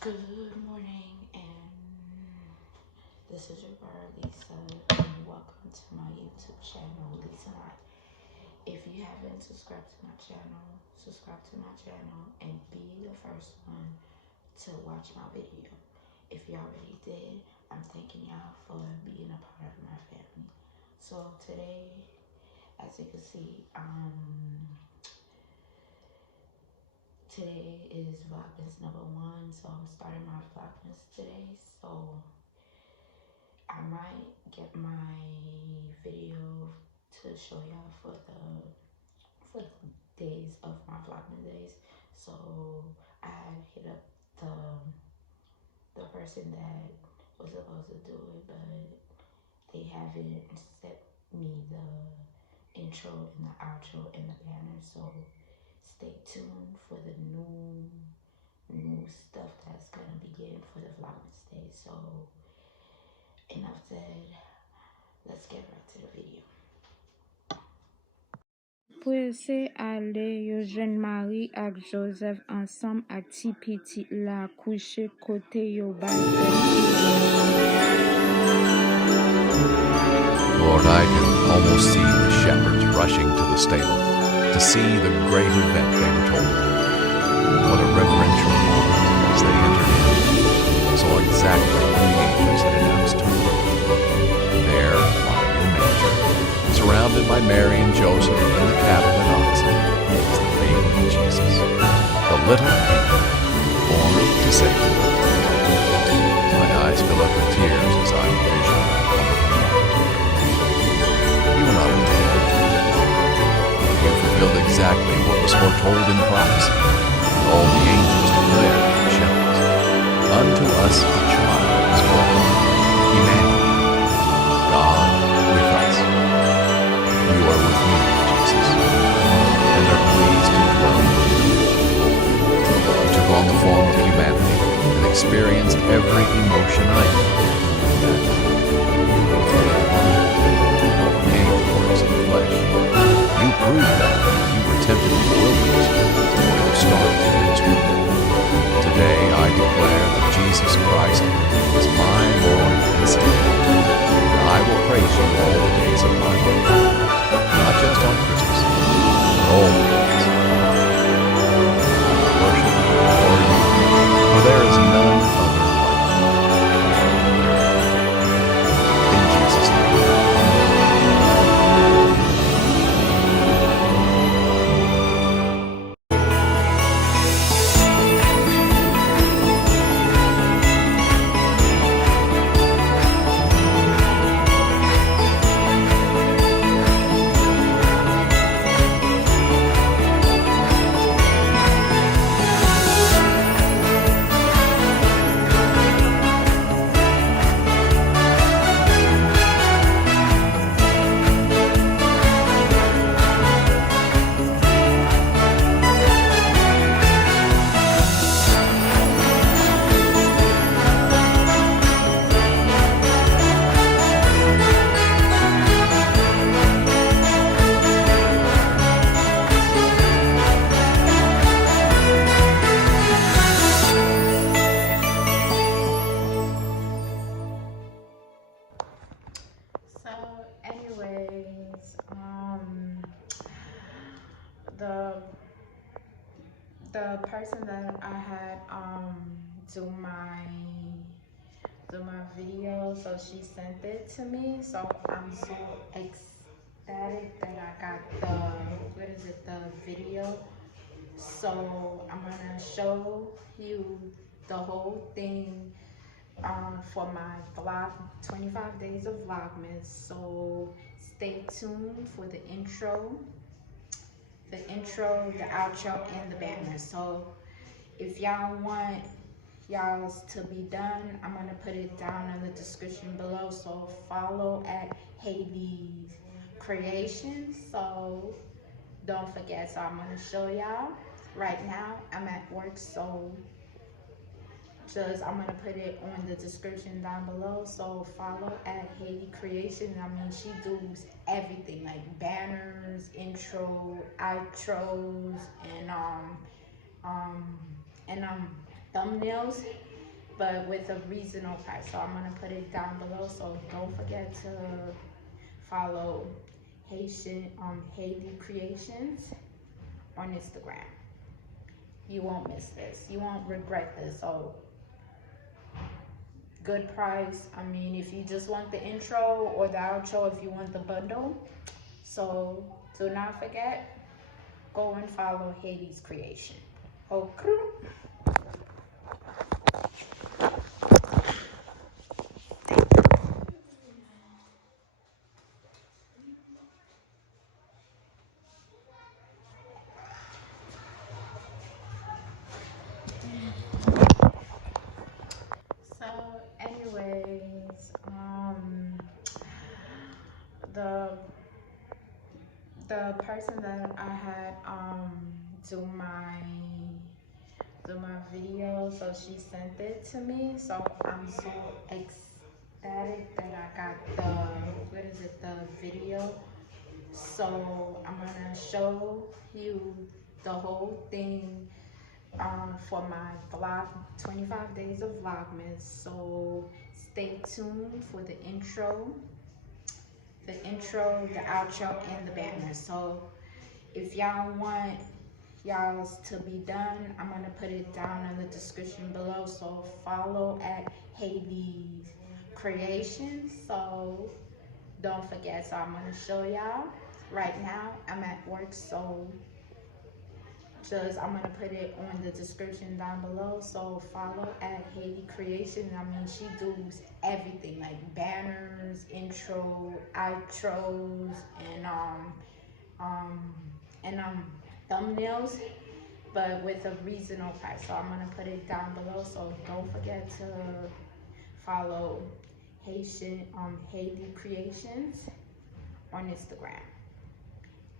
Good morning, and this is your girl Lisa, and welcome to my YouTube channel, Lisa Life. If you haven't subscribed to my channel, subscribe to my channel and be the first one to watch my video. If you already did, I'm thanking y'all for being a part of my family. So today, as you can see, today is Vlogmas number 1, so I'm starting my Vlogmas today. So I might get my video to show y'all for the days of my Vlogmas days. So I hit up the person that was supposed to do it, but they haven't sent me the intro and the outro and the banner. So stay tuned for the new stuff that's gonna begin for the Vlogmas day. So enough said, let's get right to the video. Prese ale yo jwenn Mari ak Joseph ansam ak ti pitit la kouche kote yo bay Lord, I can almost see the shepherds rushing to the stable to see the great event they were told. What a reverential moment as they entered in, saw exactly what the angels had announced to them. There, lying in a manger, surrounded by Mary and Joseph and the cattle and oxen, is the baby Jesus, the little king, born to save the world. My eyes fill up with tears as I envision that wonderful moment. You were not a man. You fulfilled exactly what was foretold in prophecy. All the angels declared to the shepherds, "Unto us a child is born, Emmanuel, God with us." You are with me, Jesus, and are pleased to dwell with me. You took on the form of humanity and experienced every emotion I did. That you overcame the works of the flesh. You proved that you were tempted in the wilderness before you started your ministry. Today I declare that Jesus Christ is my Lord and Savior. And I will praise you all the days of my life, not just on Christmas, but all the days. I worship and adore you, for there is none other like you. In Jesus' name. So, anyways, the person that I had do my video, so she sent it to me. So I'm so ecstatic that I got the video. So I'm gonna show you the whole thing for my vlog, 25 days of Vlogmas. So stay tuned for the intro, the outro, and the banner. So if y'all want y'all's to be done, I'm gonna put it down in the description below. So follow at Hades Creations. So don't forget. So I'm gonna show y'all right now. I'm at work, so I'm gonna put it on the description down below. So follow at Hades Creations. I mean, she does everything like banners, intro, outros, and thumbnails. but with a reasonable price. So I'm gonna put it down below. So don't forget to follow Haiti Creations on Instagram. You won't miss this. You won't regret this. So good price. I mean, if you just want the intro or the outro, if you want the bundle. So do not forget, go and follow Haiti's Creation. Okay. So anyways, the person that I had do my video, so she sent it to me. So I'm so ecstatic that I got the video. So I'm gonna show you the whole thing for my vlog, 25 days of Vlogmas. So stay tuned for the intro, the outro, and the banner. So if y'all want y'all's to be done, I'm gonna put it down in the description below. So follow at Haiti's Creations. So don't forget. So I'm gonna show y'all right now. I'm at work, so I'm gonna put it on the description down below. So follow at Haiti Creation. I mean, she does everything, like banners, intro, outros, and thumbnails, but with a reasonable price. So I'm gonna put it down below. So don't forget to follow Haiti Creations on Instagram.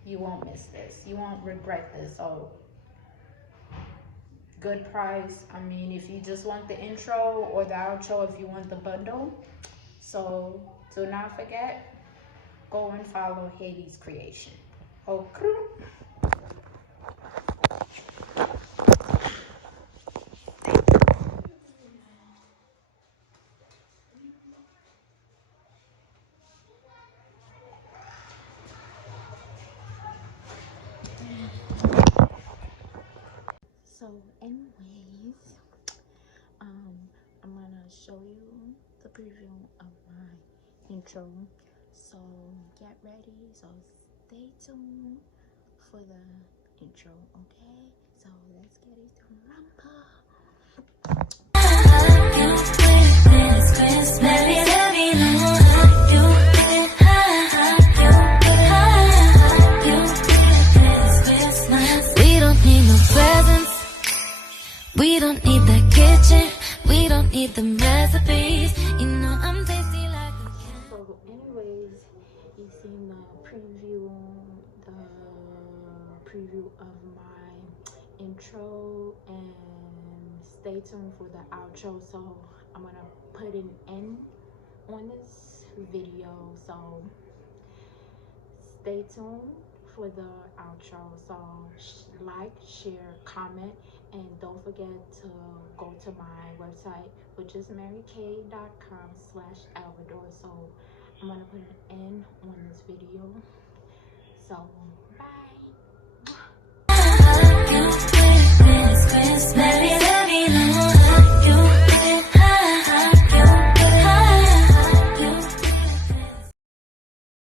You won't miss this. You won't regret this. So good price. I mean, if you just want the intro or the outro, if you want the bundle. So do not forget, go and follow Haiti's Creation. Okay. So anyways, I'm gonna show you the preview of my intro. So get ready. So stay tuned for the intro, okay? So let's get it to rumba. We don't need no presents. We don't need the kitchen. We don't need the recipes. You know I'm tasty like a cat. So anyways, you seen the preview of my intro, and stay tuned for the outro. So I'm gonna put an end on this video. So stay tuned for the outro. So like, share, comment, and don't forget to go to my website, which is maryk.com/Alvador. So I'm gonna put an end on this video. So bye.